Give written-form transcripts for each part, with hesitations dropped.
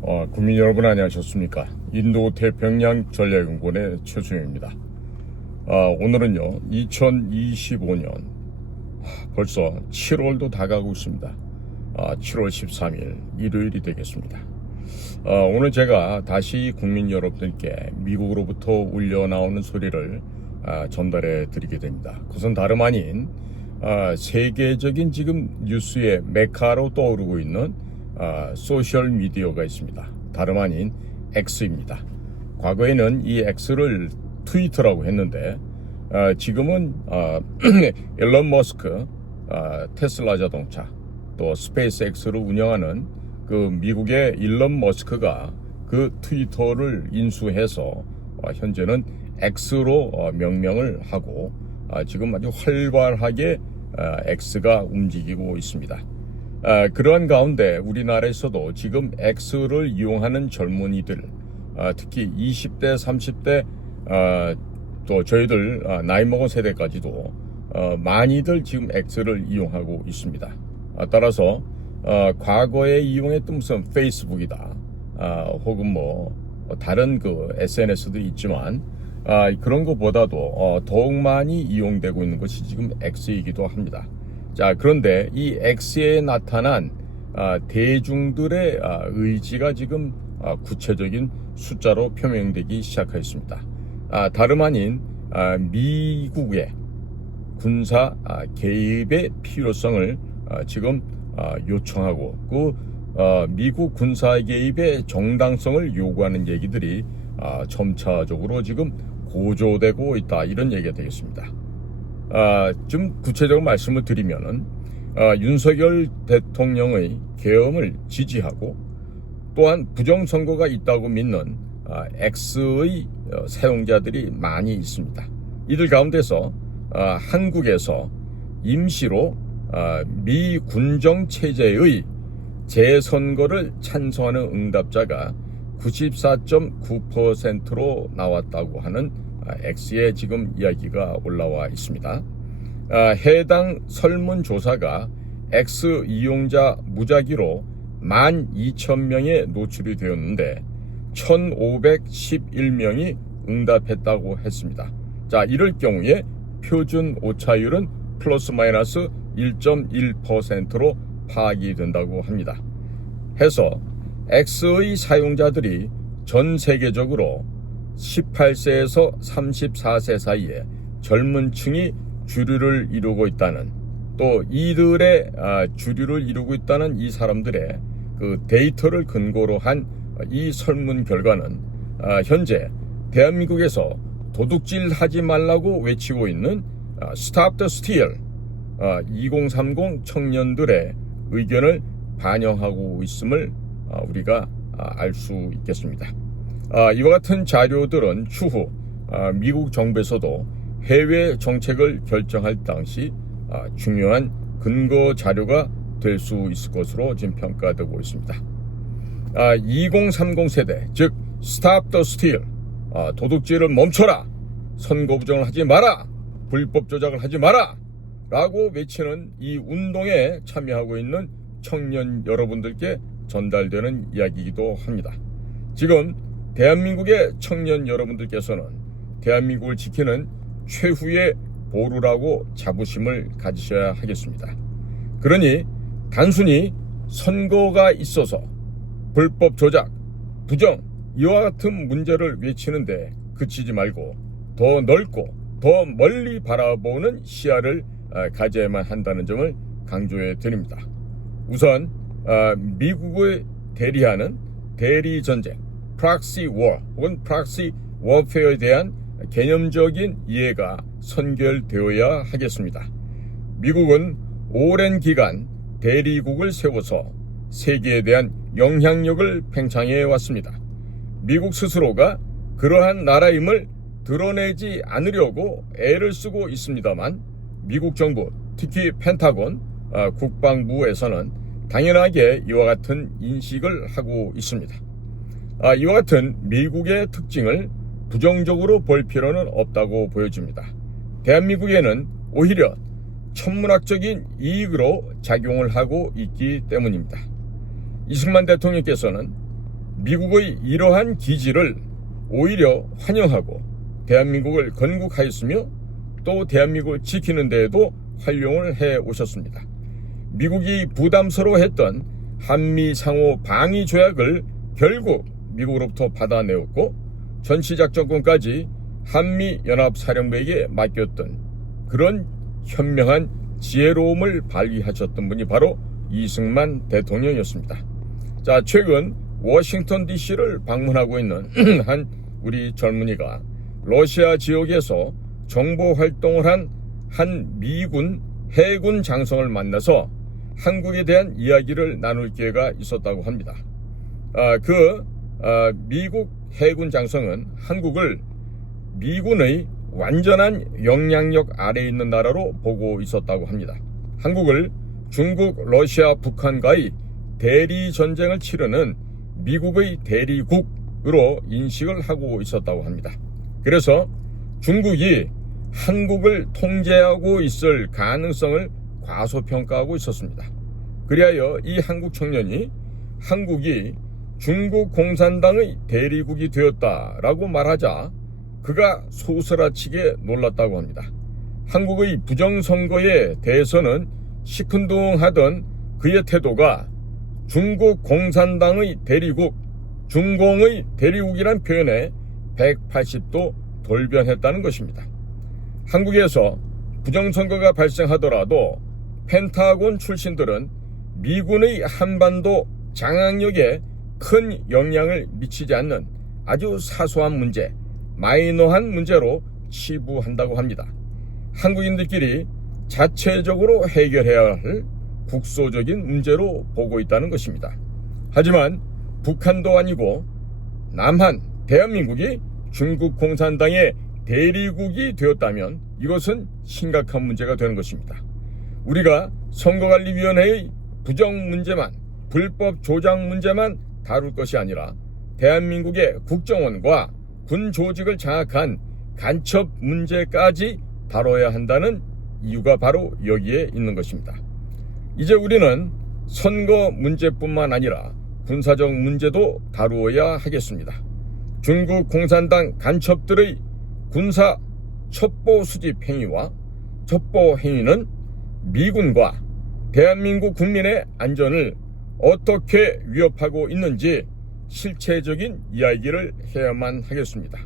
국민 여러분 안녕하셨습니까? 인도 태평양 전략연구원의 최수영입니다. 오늘은요 2025년 벌써 7월도 다가오고 있습니다. 7월 13일 일요일이 되겠습니다. 오늘 제가 다시 국민 여러분들께 미국으로부터 울려 나오는 소리를 전달해 드리게 됩니다. 그것은 다름 아닌 세계적인 지금 뉴스의 메카로 떠오르고 있는 소셜 미디어가 있습니다. 다름 아닌 X입니다. 과거에는 이 X를 트위터라고 했는데 지금은 일론 머스크 테슬라 자동차 또 스페이스X를 운영하는 그 미국의 일론 머스크가 그 트위터를 인수해서 현재는 X로 명명을 하고 지금 아주 활발하게 X가 움직이고 있습니다. 그러한 가운데 우리나라에서도 지금 X를 이용하는 젊은이들, 특히 20대, 30대, 또 저희들 나이 먹은 세대까지도 많이들 지금 X를 이용하고 있습니다. 따라서 과거에 이용했던 무슨 페이스북이다, 혹은 뭐 다른 그 SNS도 있지만 그런 것보다도 더욱 많이 이용되고 있는 것이 지금 X이기도 합니다. 자, 그런데 이 X에 나타난 대중들의 의지가 지금 구체적인 숫자로 표명되기 시작하였습니다. 다름 아닌 미국의 군사 개입의 필요성을 지금 요청하고 그 미국 군사 개입의 정당성을 요구하는 얘기들이 점차적으로 지금 고조되고 있다, 이런 얘기가 되겠습니다. 좀 구체적으로 말씀을 드리면은 윤석열 대통령의 계엄을 지지하고 또한 부정선거가 있다고 믿는 X의 사용자들이 많이 있습니다. 이들 가운데서 한국에서 임시로 미 군정체제의 재선거를 찬성하는 응답자가 94.9%로 나왔다고 하는 X의 지금 이야기가 올라와 있습니다. 해당 설문조사가 X 이용자 무작위로 12,000명에 노출이 되었는데 1,511명이 응답했다고 했습니다. 자, 이럴 경우에 표준 오차율은 플러스 마이너스 1.1%로 파악이 된다고 합니다. 해서 X의 사용자들이 전 세계적으로 18세에서 34세 사이에 젊은 층이 주류를 이루고 있다는, 또 이들의 주류를 이루고 있다는 이 사람들의 그 데이터를 근거로 한 이 설문 결과는 현재 대한민국에서 도둑질 하지 말라고 외치고 있는 Stop the Steal 2030 청년들의 의견을 반영하고 있음을 우리가 알 수 있겠습니다. 이와 같은 자료들은 추후 미국 정부에서도 해외 정책을 결정할 당시 중요한 근거 자료가 될 수 있을 것으로 지금 평가되고 있습니다. 2030 세대, 즉 Stop the Steal, 도둑질을 멈춰라, 선거 부정을 하지 마라, 불법 조작을 하지 마라 라고 외치는 이 운동에 참여하고 있는 청년 여러분들께 전달되는 이야기이기도 합니다. 지금 대한민국의 청년 여러분들께서는 대한민국을 지키는 최후의 보루라고 자부심을 가지셔야 하겠습니다. 그러니 단순히 선거가 있어서 불법 조작, 부정, 이와 같은 문제를 외치는데 그치지 말고 더 넓고 더 멀리 바라보는 시야를 가져야만 한다는 점을 강조해 드립니다. 우선 미국을 대리하는 대리전쟁, 프락시 워 혹은 프락시 워페어에 대한 개념적인 이해가 선결되어야 하겠습니다. 미국은 오랜 기간 대리국을 세워서 세계에 대한 영향력을 팽창해 왔습니다. 미국 스스로가 그러한 나라임을 드러내지 않으려고 애를 쓰고 있습니다만 미국 정부, 특히 펜타곤 국방부에서는 당연하게 이와 같은 인식을 하고 있습니다. 이와 같은 미국의 특징을 부정적으로 볼 필요는 없다고 보여집니다. 대한민국에는 오히려 천문학적인 이익으로 작용을 하고 있기 때문입니다. 이승만 대통령께서는 미국의 이러한 기지를 오히려 환영하고 대한민국을 건국하였으며 또 대한민국을 지키는 데에도 활용을 해 오셨습니다. 미국이 부담스러워했던 한미 상호 방위 조약을 결국 미국으로부터 받아내었고 전시작전권까지 한미연합사령부에게 맡겼던 그런 현명한 지혜로움을 발휘하셨던 분이 바로 이승만 대통령이었습니다. 자, 최근 워싱턴 DC를 방문하고 있는 한 우리 젊은이가 러시아 지역에서 정보 활동을 한 미군 해군 장성을 만나서 한국에 대한 이야기를 나눌 기회가 있었다고 합니다. 미국 해군 장성은 한국을 미군의 완전한 영향력 아래에 있는 나라로 보고 있었다고 합니다. 한국을 중국, 러시아, 북한과의 대리 전쟁을 치르는 미국의 대리국으로 인식을 하고 있었다고 합니다. 그래서 중국이 한국을 통제하고 있을 가능성을 과소평가하고 있었습니다. 그리하여 이 한국 청년이 한국이 중국 공산당의 대리국이 되었다라고 말하자 그가 소스라치게 놀랐다고 합니다. 한국의 부정선거에 대해서는 시큰둥하던 그의 태도가 중국 공산당의 대리국, 중공의 대리국이란 표현에 180도 돌변했다는 것입니다. 한국에서 부정선거가 발생하더라도 펜타곤 출신들은 미군의 한반도 장악력에 큰 영향을 미치지 않는 아주 사소한 문제, 마이너한 문제로 치부한다고 합니다. 한국인들끼리 자체적으로 해결해야 할 국소적인 문제로 보고 있다는 것입니다. 하지만 북한도 아니고 남한, 대한민국이 중국 공산당의 대리국이 되었다면 이것은 심각한 문제가 되는 것입니다. 우리가 선거관리위원회의 부정 문제만, 불법 조작 문제만 다룰 것이 아니라 대한민국의 국정원과 군 조직을 장악한 간첩 문제까지 다뤄야 한다는 이유가 바로 여기에 있는 것입니다. 이제 우리는 선거 문제뿐만 아니라 군사적 문제도 다루어야 하겠습니다. 중국 공산당 간첩들의 군사 첩보 수집 행위와 첩보 행위는 미군과 대한민국 국민의 안전을 어떻게 위협하고 있는지 실체적인 이야기를 해야만 하겠습니다.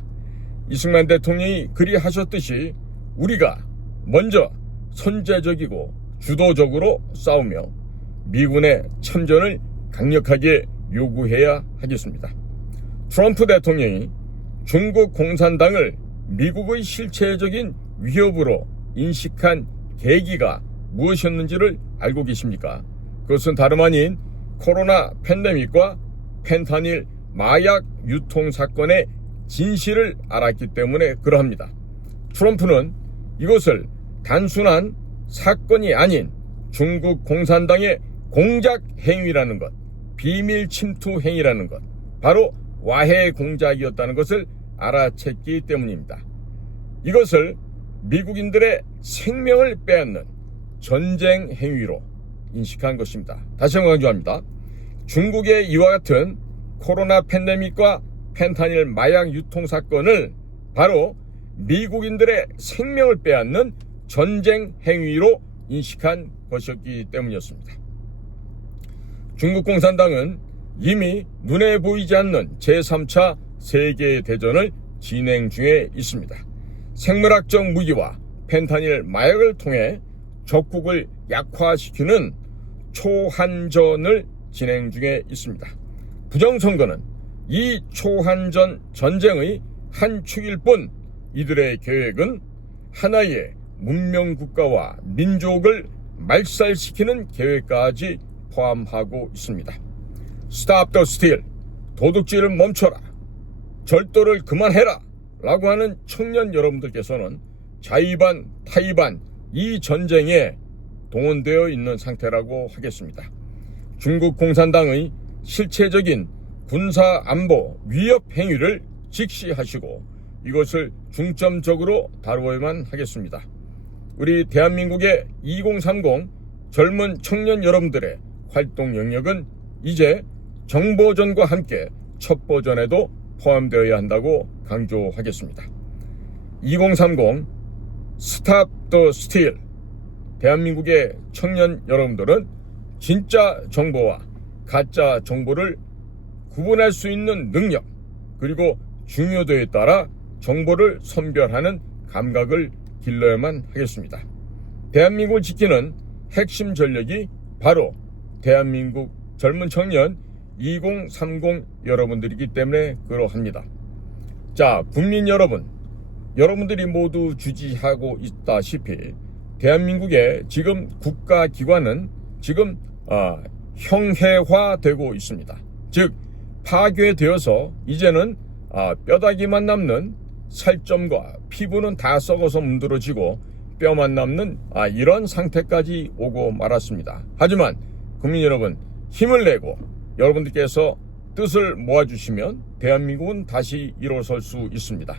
이승만 대통령이 그리하셨듯이 우리가 먼저 선제적이고 주도적으로 싸우며 미군의 참전을 강력하게 요구해야 하겠습니다. 트럼프 대통령이 중국 공산당을 미국의 실체적인 위협으로 인식한 계기가 무엇이었는지를 알고 계십니까? 그것은 다름 아닌 코로나 팬데믹과 펜타닐 마약 유통 사건의 진실을 알았기 때문에 그러합니다. 트럼프는 이것을 단순한 사건이 아닌 중국 공산당의 공작 행위라는 것, 비밀 침투 행위라는 것, 바로 와해 공작이었다는 것을 알아챘기 때문입니다. 이것을 미국인들의 생명을 빼앗는 전쟁 행위로 인식한 것입니다. 다시 한번 강조합니다. 중국의 이와 같은 코로나 팬데믹과 펜타닐 마약 유통 사건을 바로 미국인들의 생명을 빼앗는 전쟁 행위로 인식한 것이었기 때문이었습니다. 중국 공산당은 이미 눈에 보이지 않는 제3차 세계대전을 진행 중에 있습니다. 생물학적 무기와 펜타닐 마약을 통해 적국을 약화시키는 초한전을 진행 중에 있습니다. 부정선거는 이 초한전 전쟁의 한 축일 뿐 이들의 계획은 하나의 문명국가와 민족을 말살시키는 계획까지 포함하고 있습니다. Stop the steal, 도둑질을 멈춰라, 절도를 그만해라 라고 하는 청년 여러분들께서는 자의반 타의반 이 전쟁에 동원되어 있는 상태라고 하겠습니다. 중국 공산당의 실체적인 군사 안보 위협 행위를 직시하시고 이것을 중점적으로 다루어야만 하겠습니다. 우리 대한민국의 2030 젊은 청년 여러분들의 활동 영역은 이제 정보전과 함께 첫 버전에도 포함되어야 한다고 강조하겠습니다. 2030 스탑 더 스틸. 대한민국의 청년 여러분들은 진짜 정보와 가짜 정보를 구분할 수 있는 능력, 그리고 중요도에 따라 정보를 선별하는 감각을 길러야만 하겠습니다. 대한민국을 지키는 핵심 전력이 바로 대한민국 젊은 청년 2030 여러분들이기 때문에 그러합니다. 자, 국민 여러분, 여러분들이 모두 주지하고 있다시피 대한민국의 지금 국가기관은 지금 형해화되고 있습니다. 즉 파괴되어서 이제는 뼈다귀만 남는 살점과 피부는 다 썩어서 문드러지고 뼈만 남는 이런 상태까지 오고 말았습니다. 하지만 국민 여러분, 힘을 내고 여러분들께서 뜻을 모아주시면 대한민국은 다시 일어설 수 있습니다.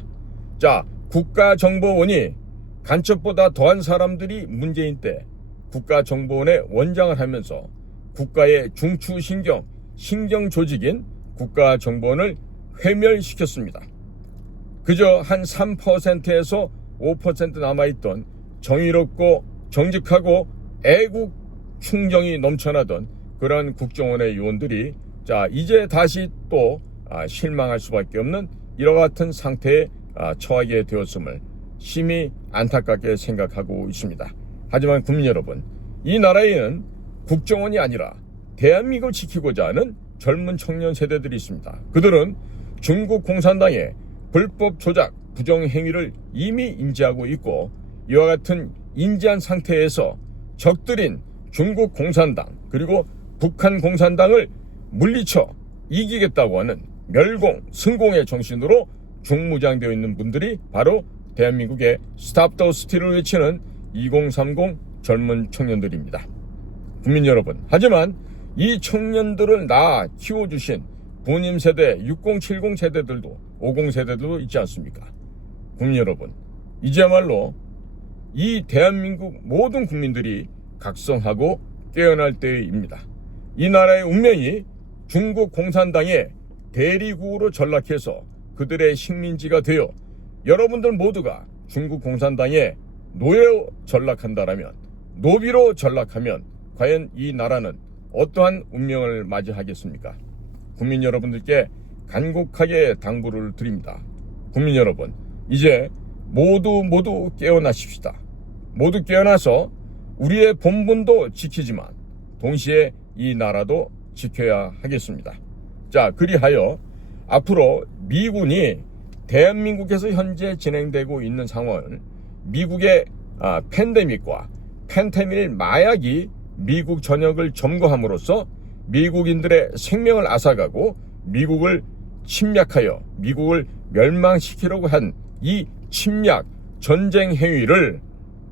자, 국가정보원이 간첩보다 더한 사람들이 문재인 때 국가정보원의 원장을 하면서 국가의 중추신경, 신경조직인 국가정보원을 회멸시켰습니다. 그저 한 3%에서 5% 남아있던 정의롭고 정직하고 애국 충정이 넘쳐나던 그런 국정원의 요원들이 이제 다시 또 실망할 수밖에 없는 이와 같은 상태에 처하게 되었음을 심히 안타깝게 생각하고 있습니다. 하지만 국민 여러분, 이 나라에는 국정원이 아니라 대한민국을 지키고자 하는 젊은 청년 세대들이 있습니다. 그들은 중국 공산당의 불법 조작, 부정행위를 이미 인지하고 있고 이와 같은 인지한 상태에서 적들인 중국 공산당 그리고 북한 공산당을 물리쳐 이기겠다고 하는 멸공, 승공의 정신으로 중무장되어 있는 분들이 바로 대한민국의 스탑 더 스틸을 외치는 2030 젊은 청년들입니다. 국민 여러분, 하지만 이 청년들을 낳아 키워주신 부모님 세대 60, 70 세대들도 50 세대들도 있지 않습니까? 국민 여러분, 이제야말로 이 대한민국 모든 국민들이 각성하고 깨어날 때입니다. 이 나라의 운명이 중국 공산당의 대리국으로 전락해서 그들의 식민지가 되어 여러분들 모두가 중국 공산당의 노예로 전락한다라면, 노비로 전락하면 과연 이 나라는 어떠한 운명을 맞이하겠습니까? 국민 여러분들께 간곡하게 당부를 드립니다. 국민 여러분, 이제 모두 깨어나십시다. 모두 깨어나서 우리의 본분도 지키지만 동시에 이 나라도 지켜야 하겠습니다. 자, 그리하여 앞으로 미군이 대한민국에서 현재 진행되고 있는 상황을 미국의 팬데믹과 펜타닐 마약이 미국 전역을 점거함으로써 미국인들의 생명을 앗아가고 미국을 침략하여 미국을 멸망시키려고 한 이 침략 전쟁 행위를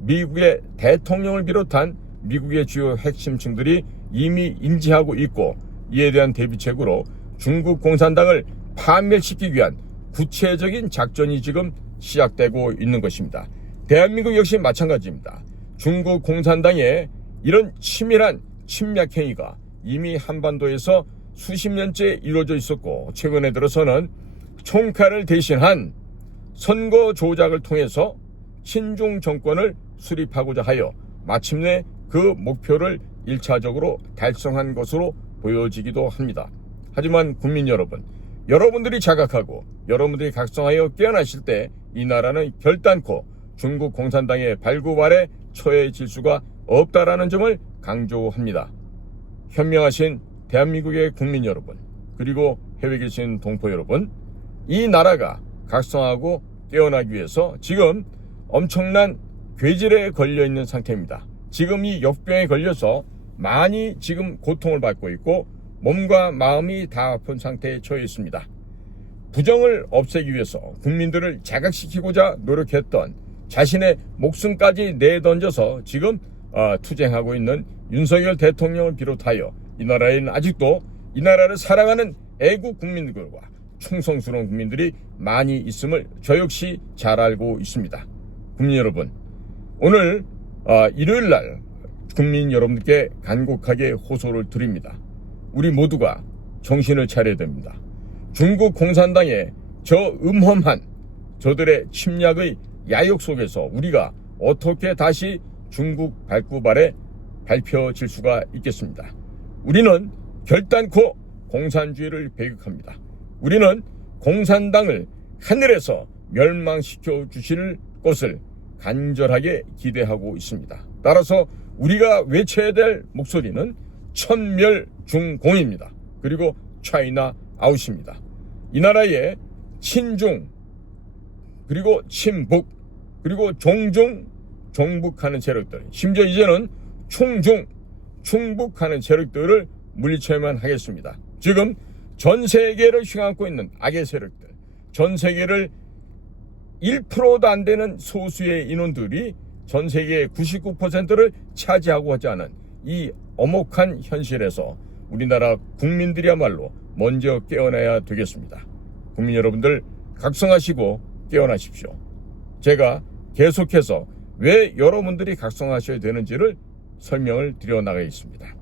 미국의 대통령을 비롯한 미국의 주요 핵심층들이 이미 인지하고 있고 이에 대한 대비책으로 중국 공산당을 파멸시키기 위한 구체적인 작전이 지금 시작되고 있는 것입니다. 대한민국 역시 마찬가지입니다. 중국 공산당의 이런 치밀한 침략 행위가 이미 한반도에서 수십 년째 이루어져 있었고 최근에 들어서는 총칼을 대신한 선거 조작을 통해서 친중 정권을 수립하고자 하여 마침내 그 목표를 1차적으로 달성한 것으로 보여지기도 합니다. 하지만 국민 여러분, 여러분들이 자각하고 여러분들이 각성하여 깨어나실 때 이 나라는 결단코 중국 공산당의 발굽 아래 처해질 수가 없다라는 점을 강조합니다. 현명하신 대한민국의 국민 여러분, 그리고 해외에 계신 동포 여러분, 이 나라가 각성하고 깨어나기 위해서 지금 엄청난 괴질에 걸려 있는 상태입니다. 지금 이 역병에 걸려서 많이 지금 고통을 받고 있고 몸과 마음이 다 아픈 상태에 처해 있습니다. 부정을 없애기 위해서 국민들을 자각시키고자 노력했던 자신의 목숨까지 내던져서 지금 투쟁하고 있는 윤석열 대통령을 비롯하여 이 나라에는 아직도 이 나라를 사랑하는 애국 국민들과 충성스러운 국민들이 많이 있음을 저 역시 잘 알고 있습니다. 국민 여러분, 오늘 일요일날 국민 여러분들께 간곡하게 호소를 드립니다. 우리 모두가 정신을 차려야 됩니다. 중국 공산당의 저 음험한 저들의 침략의 야욕 속에서 우리가 어떻게 다시 중국 발구발에 밟혀질 수가 있겠습니다. 우리는 결단코 공산주의를 배격합니다. 우리는 공산당을 하늘에서 멸망시켜 주실 것을 간절하게 기대하고 있습니다. 따라서 우리가 외쳐야 될 목소리는 천멸중공입니다. 그리고 차이나 아웃입니다. 이 나라의 친중 그리고 친북 그리고 종중 종북하는 세력들, 심지어 이제는 충북하는 세력들을 물리쳐야만 하겠습니다. 지금 전 세계를 휘감고 있는 악의 세력들, 전 세계를 1%도 안 되는 소수의 인원들이 전 세계의 99%를 차지하고 하지 않은 이 엄혹한 현실에서 우리나라 국민들이야말로 먼저 깨어나야 되겠습니다. 국민 여러분들 각성하시고 깨어나십시오. 제가 계속해서 왜 여러분들이 각성하셔야 되는지를 설명을 드려 나가겠습니다.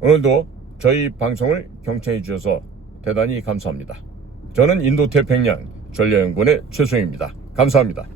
오늘도 저희 방송을 경청해 주셔서 대단히 감사합니다. 저는 인도 태평양 전략연구원의 최소영입니다. 감사합니다.